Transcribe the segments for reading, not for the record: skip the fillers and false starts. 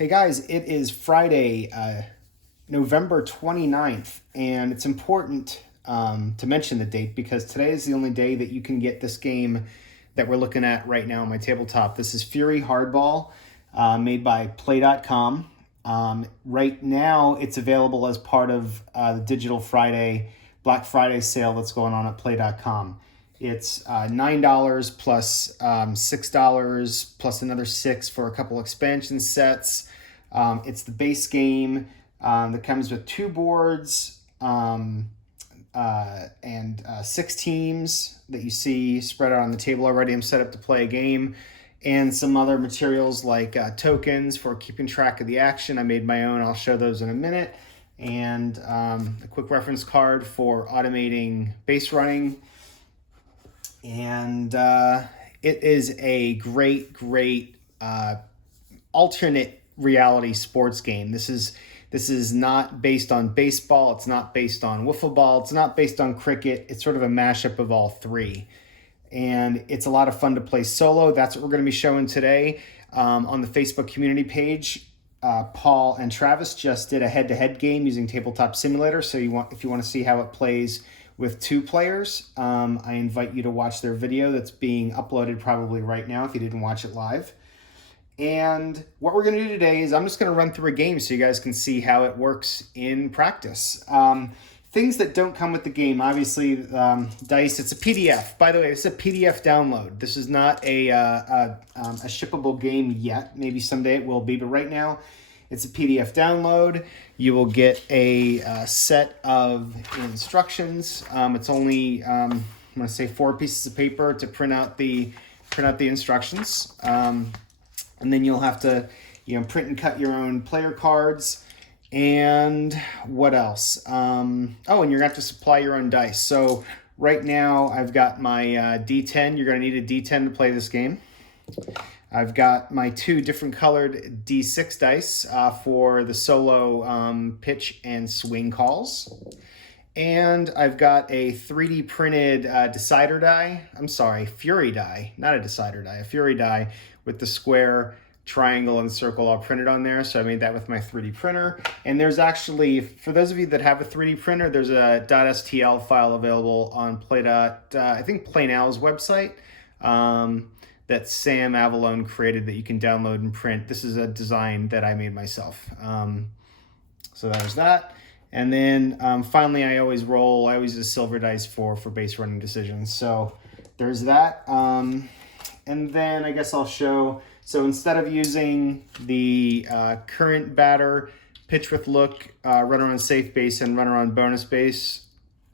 Hey guys, it is Friday, November 29th, and it's important to mention the date because today is the only day that you can get this game that we're looking at right now on my tabletop. This is Fury Hardball, made by Play.com. Right now, it's available as part of the Digital Friday, Black Friday sale that's going on at Play.com. It's $9 plus $6 plus another $6 for a couple expansion sets. It's the base game that comes with 2 boards and 6 teams that you see spread out on the table already. I'm set up to play a game, and some other materials like tokens for keeping track of the action. I made my own. I'll show those in a minute. And a quick reference card for automating base running. And it is a great alternate reality sports game. This is not based on baseball. It's not based on wiffle ball. It's not based on cricket. It's sort of a mashup of all three. And it's a lot of fun to play solo. That's what we're going to be showing today on the Facebook community page. Paul and Travis just did a head-to-head game using Tabletop Simulator. So if you want to see how it plays with 2 players, I invite you to watch their video that's being uploaded probably right now if you didn't watch it live. And what we're going to do today is I'm just going to run through a game so you guys can see how it works in practice. Things that don't come with the game, obviously, dice. It's a PDF. By the way, it's a PDF download. This is not a shippable game yet. Maybe someday it will be, but right now it's a PDF download. You will get a set of instructions. It's only I'm going to say 4 pieces of paper to print out the instructions, and then you'll have to print and cut your own player cards. And what else? And you're going to have to supply your own dice. So right now I've got my D10. You're going to need a D10 to play this game. I've got my 2 different colored D6 dice for the solo pitch and swing calls. And I've got a 3D printed decider die. I'm sorry, Fury die, not a decider die, a Fury die with the square, triangle, and circle all printed on there. So I made that with my 3D printer. And there's actually, for those of you that have a 3D printer, there's a .stl file available on I think PlayNow's website that Sam Avalone created that you can download and print. This is a design that I made myself. So there's that. And then finally, I always use a silver dice for base running decisions. So there's that. And then I guess I'll show. So instead of using the current batter, pitch with look, runner on safe base, and runner on bonus base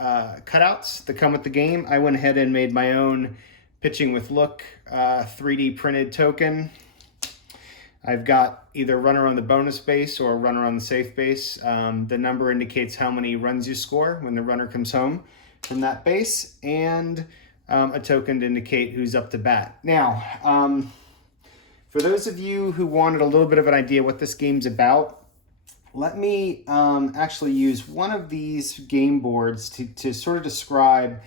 cutouts that come with the game, I went ahead and made my own pitching with look 3D printed token. I've got either runner on the bonus base or runner on the safe base. The number indicates how many runs you score when the runner comes home from that base, and a token to indicate who's up to bat. Now, for those of you who wanted a little bit of an idea what this game's about, let me actually use one of these game boards to sort of describe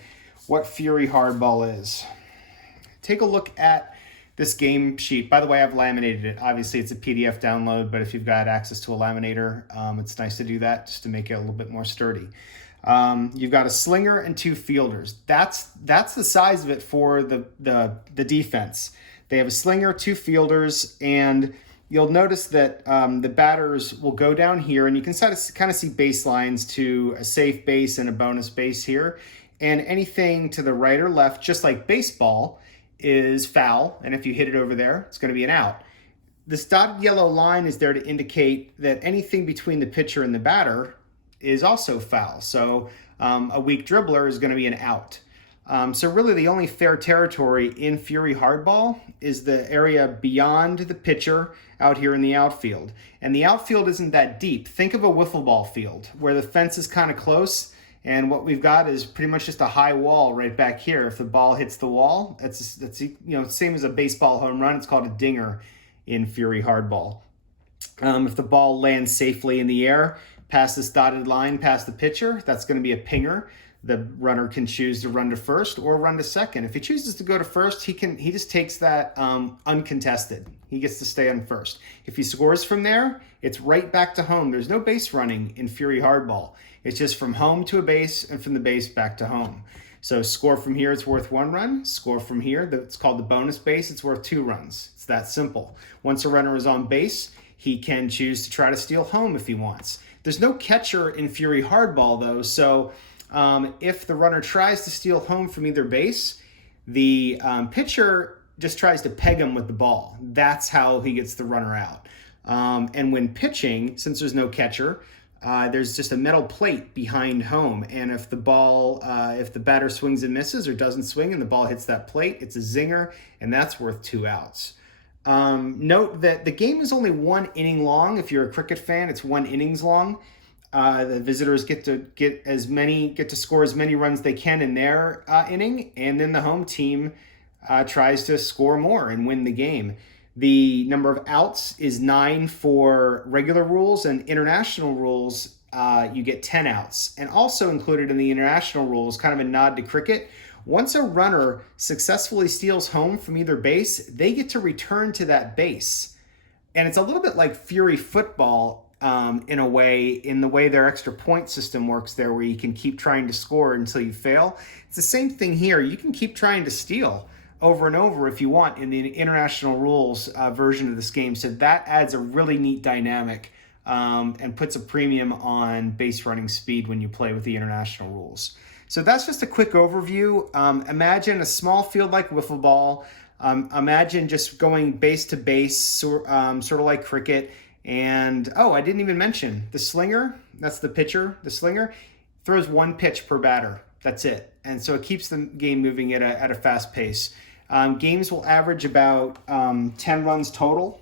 what Fury Hardball is. Take a look at this game sheet. By the way, I've laminated it. Obviously, it's a PDF download, but if you've got access to a laminator, it's nice to do that just to make it a little bit more sturdy. You've got a slinger and 2 fielders. That's the size of it for the defense. They have a slinger, 2 fielders, and you'll notice that the batters will go down here, and you can kind of see baselines to a safe base and a bonus base here. And anything to the right or left, just like baseball, is foul, and if you hit it over there, it's going to be an out. This dotted yellow line is there to indicate that anything between the pitcher and the batter is also foul. So a weak dribbler is going to be an out. So really the only fair territory in Fury Hardball is the area beyond the pitcher out here in the outfield. And the outfield isn't that deep. Think of a wiffle ball field where the fence is kind of close, and what we've got is pretty much just a high wall right back here. If the ball hits the wall, that's same as a baseball home run. It's called a dinger in Fury Hardball. If the ball lands safely in the air past this dotted line, past the pitcher, that's going to be a pinger. The runner can choose to run to first or run to second. If he chooses to go to first, he just takes that uncontested. He gets to stay on first. If he scores from there, it's right back to home. There's no base running in Fury Hardball. It's just from home to a base and from the base back to home. So score from here, it's worth 1 run. Score from here, it's called the bonus base, it's worth 2 runs. It's that simple. Once a runner is on base, he can choose to try to steal home if he wants. There's no catcher in Fury Hardball, though, so if the runner tries to steal home from either base, the pitcher just tries to peg him with the ball. That's how he gets the runner out. And when pitching, since there's no catcher, there's just a metal plate behind home. And if the batter swings and misses or doesn't swing and the ball hits that plate, it's a zinger, and that's worth 2 outs. Note that the game is only 1 inning long. If you're a cricket fan, it's 1 innings long. The visitors get to score as many runs they can in their inning, and then the home team tries to score more and win the game. The number of outs is 9 for regular rules, and international rules you get 10 outs. And also included in the international rules, kind of a nod to cricket, once a runner successfully steals home from either base, they get to return to that base. And it's a little bit like Fury football in a way, in the way their extra point system works there, where you can keep trying to score until you fail. It's the same thing here. You can keep trying to steal over and over if you want in the international rules version of this game. So that adds a really neat dynamic and puts a premium on base running speed when you play with the international rules. So that's just a quick overview. Imagine a small field like wiffle ball. Imagine just going base to base, sort of like cricket. And, I didn't even mention the slinger. That's the pitcher. The slinger throws 1 pitch per batter. That's it. And so it keeps the game moving at a fast pace. Games will average about 10 runs total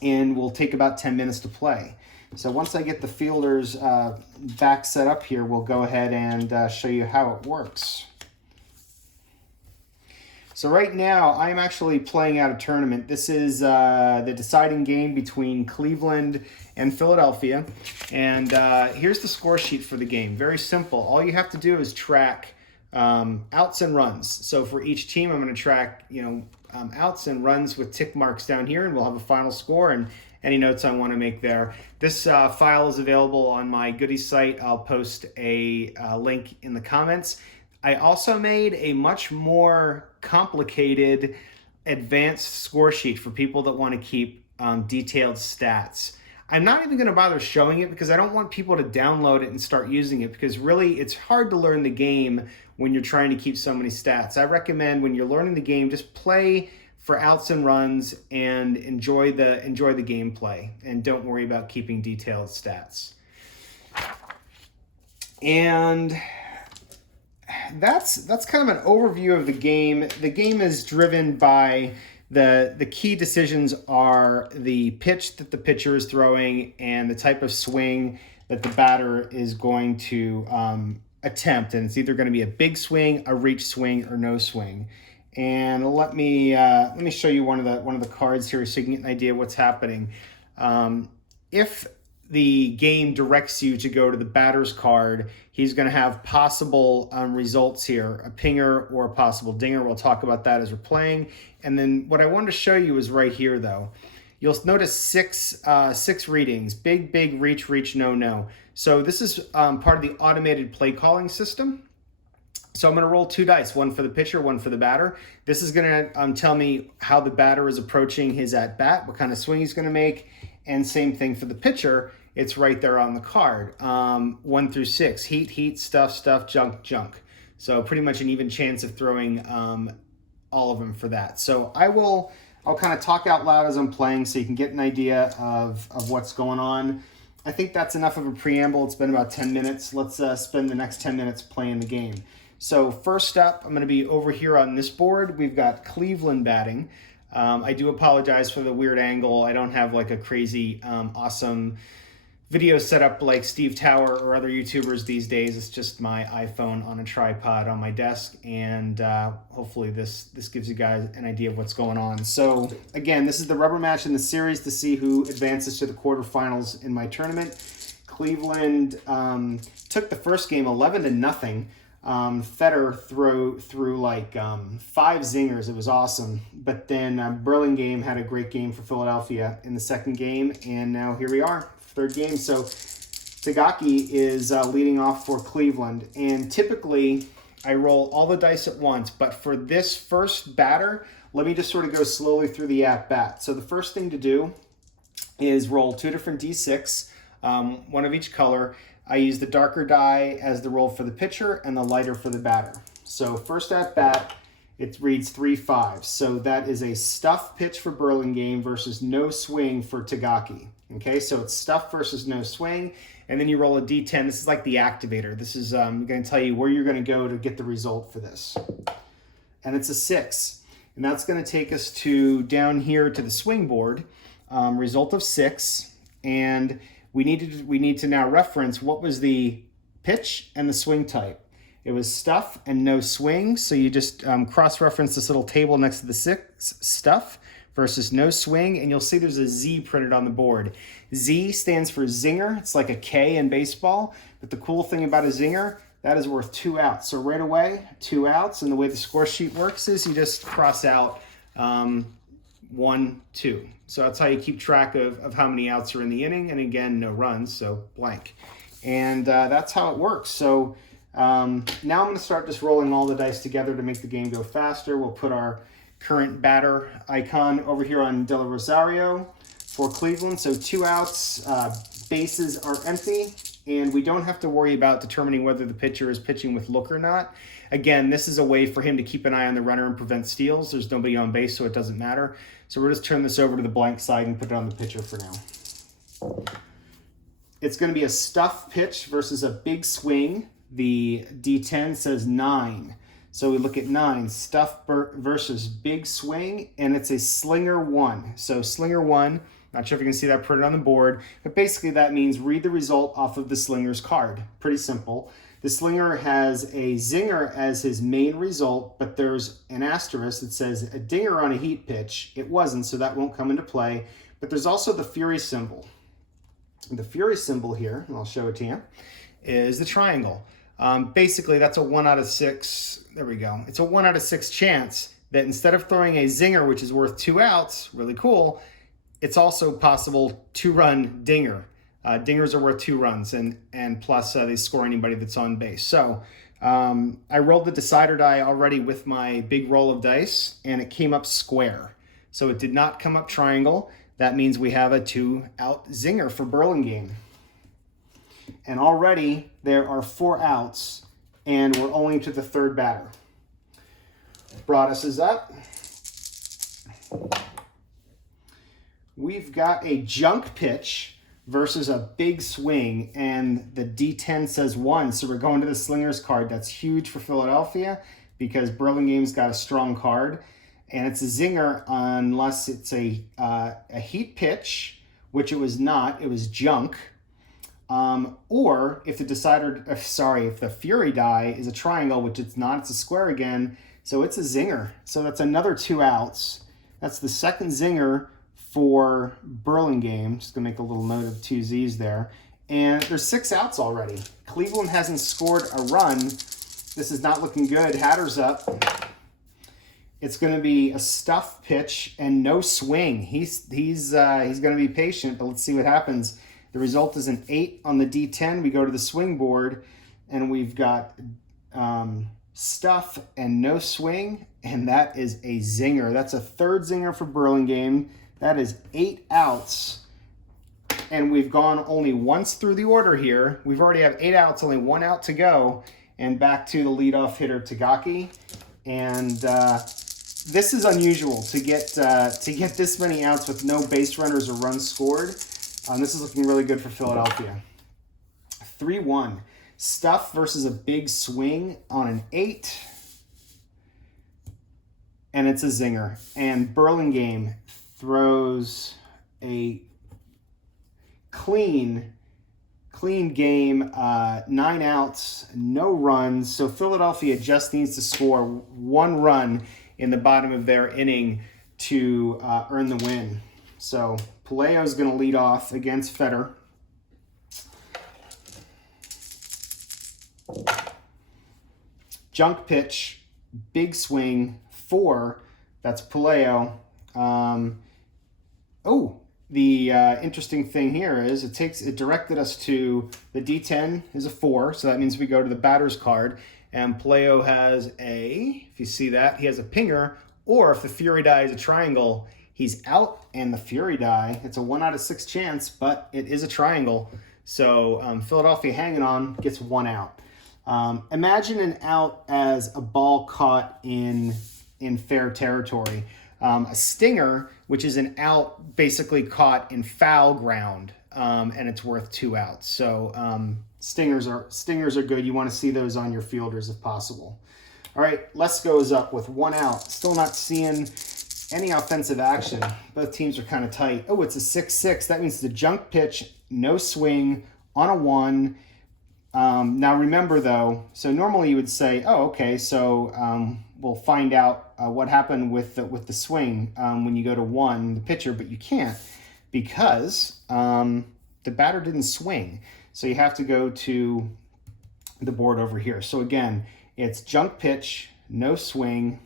and will take about 10 minutes to play. So once I get the fielders back set up here, we'll go ahead and show you how it works. So right now, I'm actually playing out a tournament. This is the deciding game between Cleveland and Philadelphia. And here's the score sheet for the game. Very simple. All you have to do is track outs and runs. So for each team, I'm going to track outs and runs with tick marks down here, and we'll have a final score and any notes I want to make there. This file is available on my goodies site. I'll post a link in the comments. I also made a much more complicated advanced score sheet for people that want to keep detailed stats. I'm not even going to bother showing it because I don't want people to download it and start using it, because really it's hard to learn the game when you're trying to keep so many stats. I recommend when you're learning the game, just play for outs and runs and enjoy the gameplay, and don't worry about keeping detailed stats. And that's kind of an overview of the game. The game is driven by the key decisions are the pitch that the pitcher is throwing and the type of swing that the batter is going to attempt. And it's either going to be a big swing, a reach swing, or no swing. And let me show you one of the cards here so you can get an idea of what's happening. If the game directs you to go to the batter's card, he's going to have possible results here, a pinger or a possible dinger. We'll talk about that as we're playing. And then what I wanted to show you is right here, though. You'll notice six readings: big, reach, no. So this is part of the automated play calling system. So I'm going to roll 2 dice, one for the pitcher, one for the batter. This is going to tell me how the batter is approaching his at-bat, what kind of swing he's going to make, and same thing for the pitcher. It's right there on the card. 1 through 6, heat, stuff, junk. So pretty much an even chance of throwing all of them for that. So I'll kind of talk out loud as I'm playing so you can get an idea of what's going on. I think that's enough of a preamble. It's been about 10 minutes. Let's spend the next 10 minutes playing the game. So first up, I'm going to be over here on this board. We've got Cleveland batting. I do apologize for the weird angle. I don't have like a crazy awesome video setup like Steve Tower or other YouTubers these days. It's just my iPhone on a tripod on my desk, and hopefully this gives you guys an idea of what's going on. So again, this is the rubber match in the series to see who advances to the quarterfinals in my tournament. Cleveland took the first game 11-0 Fetter threw like 5 zingers. It was awesome. But then Burlingame had a great game for Philadelphia in the second game, and now here we are, third game. So Tagaki is leading off for Cleveland, and typically I roll all the dice at once, but for this first batter, let me just sort of go slowly through the at-bat. So the first thing to do is roll 2 different D6, one of each color. I use the darker die as the roll for the pitcher and the lighter for the batter. So first at bat, it reads 3-5. So that is a stuff pitch for Burlingame versus no swing for Tagaki. Okay, so it's stuff versus no swing. And then you roll a D10. This is like the activator. This is going to tell you where you're going to go to get the result for this. And it's a 6. And that's going to take us to down here to the swing board. Result of 6. And we need to now reference what was the pitch and the swing type. It was stuff and no swing. So you just cross-reference this little table next to the 6, stuff versus no swing, and you'll see there's a Z printed on the board. Z stands for zinger. It's like a K in baseball, but the cool thing about a zinger, that is worth 2 outs. So right away, 2 outs, and the way the score sheet works is you just cross out 1, 2. So that's how you keep track of how many outs are in the inning, and again, no runs, so blank. And that's how it works. So now I'm going to start just rolling all the dice together to make the game go faster. We'll put our current batter icon over here on De La Rosario for Cleveland. So 2 outs, bases are empty, and we don't have to worry about determining whether the pitcher is pitching with look or not. Again, this is a way for him to keep an eye on the runner and prevent steals. There's nobody on base, so it doesn't matter. So we'll just turn this over to the blank side and put it on the pitcher for now. It's going to be a stuff pitch versus a big swing. The D10 says 9. So we look at 9, stuff versus big swing, and it's a slinger 1. So slinger 1, not sure if you can see that printed on the board, but basically that means read the result off of the slinger's card. Pretty simple. The slinger has a zinger as his main result, but there's an asterisk that says a dinger on a heat pitch. It wasn't, so that won't come into play. But there's also the Fury symbol. The Fury symbol here, and I'll show it to you, is the triangle. Basically, that's a 1 out of 6. There we go. It's a 1 out of 6 chance that instead of throwing a zinger, which is worth 2 outs, really cool, it's also possible 2-run dinger. Dingers are worth 2 runs, and plus they score anybody that's on base. So I rolled the decider die already with my big roll of dice, and it came up square. So it did not come up triangle. That means we have a 2-out zinger for Burlingame. And already there are 4 outs, and we're only to the third batter. Broadus is up. We've got a junk pitch versus a big swing, and the D10 says 1, so we're going to the slinger's card. That's huge for Philadelphia because Burlingame's got a strong card, and it's a zinger unless it's a heat pitch, which it was not. It was junk. Or if the if the Fury die is a triangle, which it's not, it's a square again, so it's a zinger. So that's another 2 outs. That's the second zinger for Burlingame. Just gonna make a little note of 2 Z's there. And there's 6 outs already. Cleveland hasn't scored a run. This is not looking good. Hatter's up. It's gonna be a stuff pitch and no swing. He's gonna be patient, but let's see what happens. The result is an 8 on the D10. We go to the swing board, and we've got stuff and no swing, and that is a zinger. That's a third zinger for Burlingame. That is 8 outs, and we've gone only once through the order here. We've already have 8 outs, only 1 out to go, and back to the leadoff hitter, Tagaki. And this is unusual to get this many outs with no base runners or runs scored. This is looking really good for Philadelphia. 3-1. Stuff versus a big swing on an 8. And it's a zinger. And Burlingame throws a clean game, 9 outs, no runs. So Philadelphia just needs to score 1 run in the bottom of their inning to earn the win. So Palaio's going to lead off against Fetter. junk pitch, big swing, 4. That's Puleo. The interesting thing here is it directed us to the D10 is a 4, so that means we go to the batter's card, and Puleo has if you see that, he has a pinger, or if the Fury die is a triangle, he's out, and the Fury die, it's a 1 out of 6 chance, but it is a triangle, so Philadelphia hanging on gets 1 out. Imagine an out as a ball caught in fair territory. A stinger, which is an out basically caught in foul ground, and it's worth 2 outs. So stingers are good. You want to see those on your fielders if possible. All right, Les goes up with 1 out. Still not seeing any offensive action. Both teams are kind of tight. Oh, it's a 6-6. That means the junk pitch, no swing, on a 1. Now remember though, so normally you would say, oh, okay, so we'll find out what happened with the swing when you go to 1, the pitcher, but you can't because the batter didn't swing. So you have to go to the board over here. So again, it's junk pitch, no swing,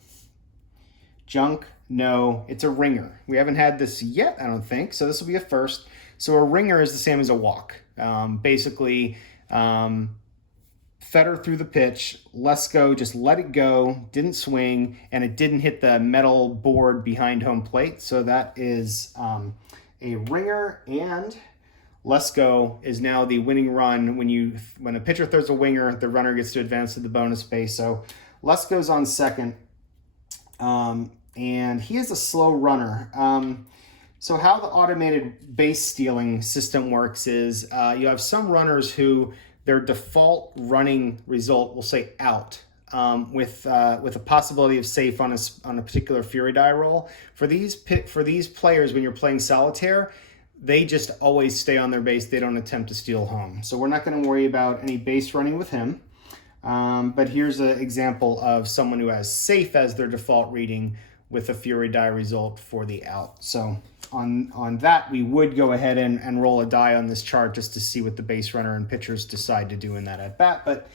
junk, no, it's a ringer. We haven't had this yet, I don't think, so this will be a first. So a ringer is the same as a walk. Basically, Fetter threw the pitch, Lesko just let it go, didn't swing, and it didn't hit the metal board behind home plate. So that is a ringer, and Lesko is now the winning run. When a pitcher throws a winger, the runner gets to advance to the bonus base. So Lesko's on second, and he is a slow runner. So how the automated base stealing system works is you have some runners who their default running result will say out with a possibility of safe on a particular Fury die roll. For these players, when you're playing solitaire, they just always stay on their base. They don't attempt to steal home. So we're not going to worry about any base running with him. But here's an example of someone who has safe as their default reading with a Fury die result for the out. So on that, we would go ahead and roll a die on this chart just to see what the base runner and pitchers decide to do in that at bat, but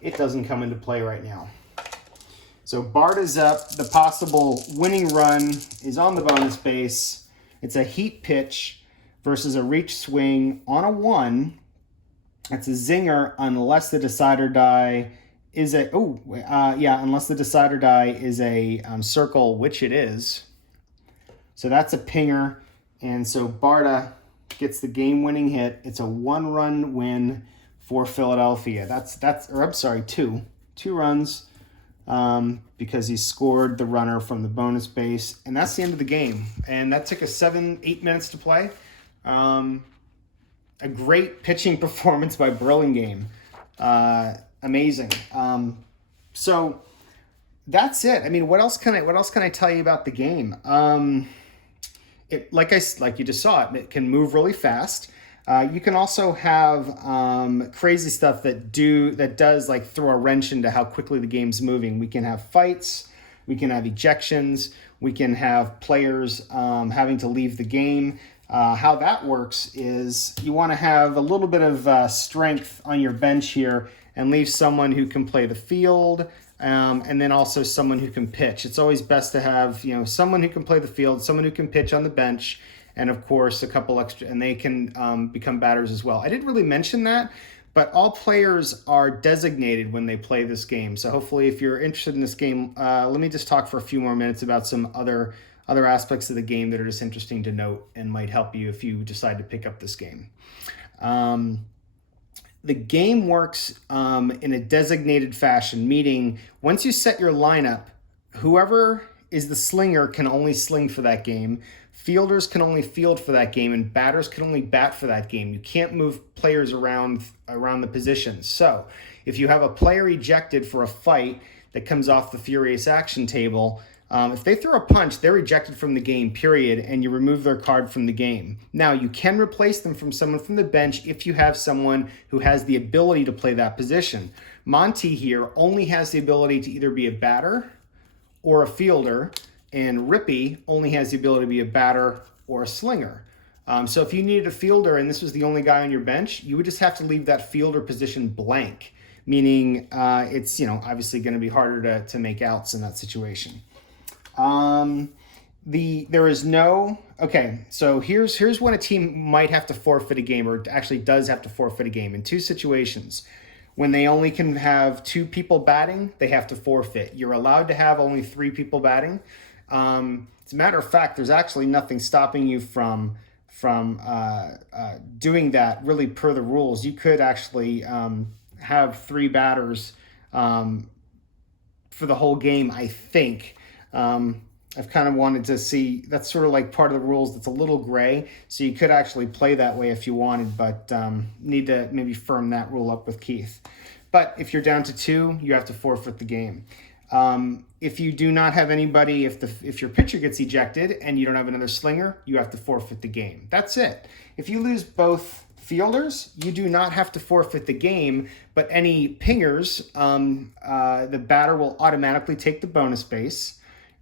it doesn't come into play right now. So Bart is up. The possible winning run is on the bonus base. It's a heat pitch versus a reach swing on a 1. That's a zinger unless the decider die is unless the decider die is a circle, which it is. So that's a pinger, and so Barta gets the game-winning hit. It's a 1-run win for Philadelphia. Two runs because he scored the runner from the bonus base, and that's the end of the game. And that took us 7-8 minutes to play. A great pitching performance by Burlingame. Amazing. So that's it. I mean, what else can I tell you about the game? Like you just saw, it can move really fast. You can also have crazy stuff that does like throw a wrench into how quickly the game's moving. We can have fights, we can have ejections, we can have players having to leave the game. How that works is you want to have a little bit of strength on your bench here and leave someone who can play the field, and then also someone who can pitch. It's always best to have someone who can play the field, someone who can pitch on the bench, and of course a couple extra, and they can become batters as well. I didn't really mention that, but all players are designated when they play this game. So hopefully, if you're interested in this game, let me just talk for a few more minutes about some other aspects of the game that are just interesting to note and might help you if you decide to pick up this game. The game works in a designated fashion, meaning once you set your lineup, whoever is the slinger can only sling for that game, fielders can only field for that game, and batters can only bat for that game. You can't move players around the positions. So if you have a player ejected for a fight that comes off the Furious Action table, if they throw a punch, they're ejected from the game, period, and you remove their card from the game. Now, you can replace them from someone from the bench if you have someone who has the ability to play that position. Monty here only has the ability to either be a batter or a fielder, and Rippy only has the ability to be a batter or a slinger. So if you needed a fielder and this was the only guy on your bench, you would just have to leave that fielder position blank. meaning it's, obviously going to be harder to make outs in that situation. There is no, okay, so here's when a team might have to forfeit a game, or actually does have to forfeit a game in two situations. When they only can have two people batting, they have to forfeit. You're allowed to have only three people batting. As a matter of fact, there's actually nothing stopping you from doing that really per the rules. You could actually have three batters for the whole game, I think. I've kind of wanted to see, that's sort of like part of the rules that's a little gray, so you could actually play that way if you wanted, but need to maybe firm that rule up with Keith. But if you're down to two, you have to forfeit the game. If you do not have anybody, if your pitcher gets ejected and you don't have another slinger, you have to forfeit the game. That's it. If you lose both fielders, you do not have to forfeit the game, but any pingers, the batter will automatically take the bonus base,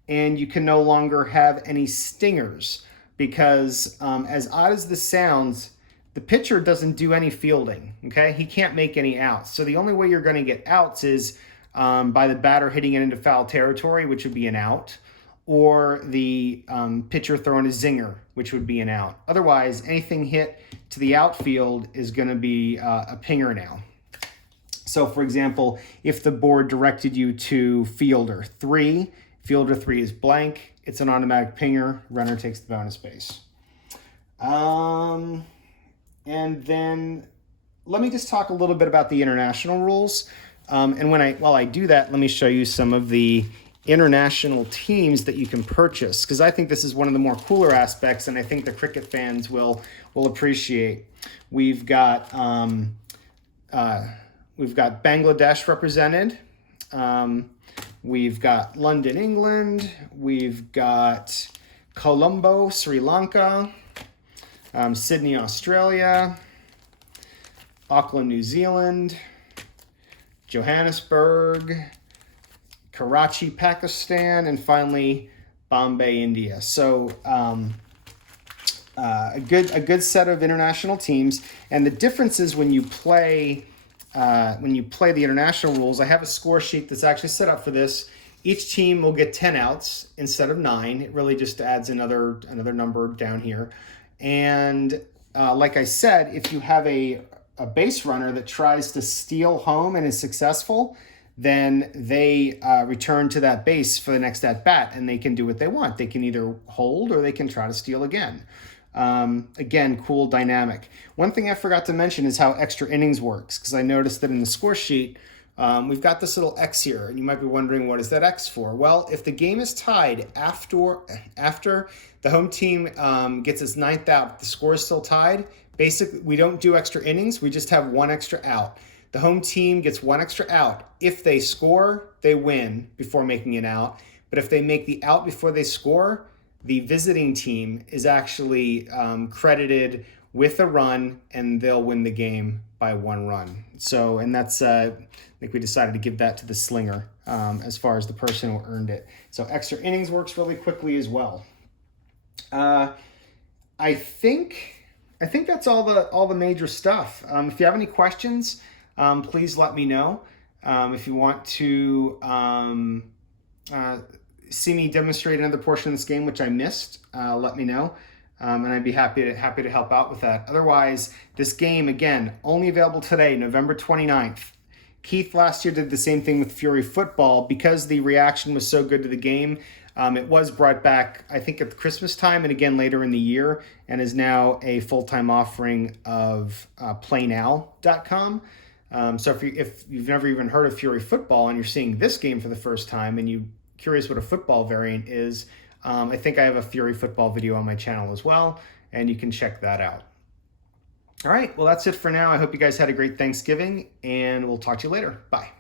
and you can no longer have any stingers because, as odd as this sounds, the pitcher doesn't do any fielding, okay? He can't make any outs. So the only way you're going to get outs is by the batter hitting it into foul territory, which would be an out, or the pitcher throwing a zinger, which would be an out. Otherwise, anything hit to the outfield is going to be a pinger now. So, for example, if the board directed you to fielder 3, fielder 3 is blank, it's an automatic pinger, runner takes the bonus base. And then let me just talk a little bit about the international rules. And while I do that, let me show you some of the international teams that you can purchase, because I think this is one of the more cooler aspects, and I think the cricket fans will appreciate. We've got Bangladesh represented. We've got London, England. We've got Colombo, Sri Lanka. Sydney, Australia. Auckland, New Zealand. Johannesburg. Karachi, Pakistan. And finally, Bombay, India. So a good set of international teams. And the difference is when you play the international rules, I have a score sheet that's actually set up for this. Each team will get 10 outs instead of 9. It really just adds another number down here. And like I said, if you have a base runner that tries to steal home and is successful, then they return to that base for the next at-bat, and they can do what they want. They can either hold or they can try to steal again. Again, cool dynamic. One thing I forgot to mention is how extra innings works, because I noticed that in the score sheet, we've got this little X here, and you might be wondering, what is that X for? Well, if the game is tied after the home team gets its 9th out, the score is still tied, basically we don't do extra innings, we just have one extra out. The home team gets one extra out. If they score, they win before making an out, but if they make the out before they score, the visiting team is actually credited with a run, and they'll win the game by 1 run. So, and that's, I think we decided to give that to the slinger as far as the person who earned it. So extra innings works really quickly as well. I think that's all the major stuff. If you have any questions, please let me know. If you want to see me demonstrate another portion of this game which I missed, let me know, and I'd be happy to help out with that. Otherwise, this game, again, only available today, November 29th. Keith last year did the same thing with Fury Football. Because the reaction was so good to the game, it was brought back, I think, at Christmas time and again later in the year, and is now a full-time offering of playnow.com. So if you've never even heard of Fury Football and you're seeing this game for the first time and you're curious what a football variant is, I think I have a Fury Football video on my channel as well, and you can check that out. All right, well, that's it for now. I hope you guys had a great Thanksgiving, and we'll talk to you later. Bye.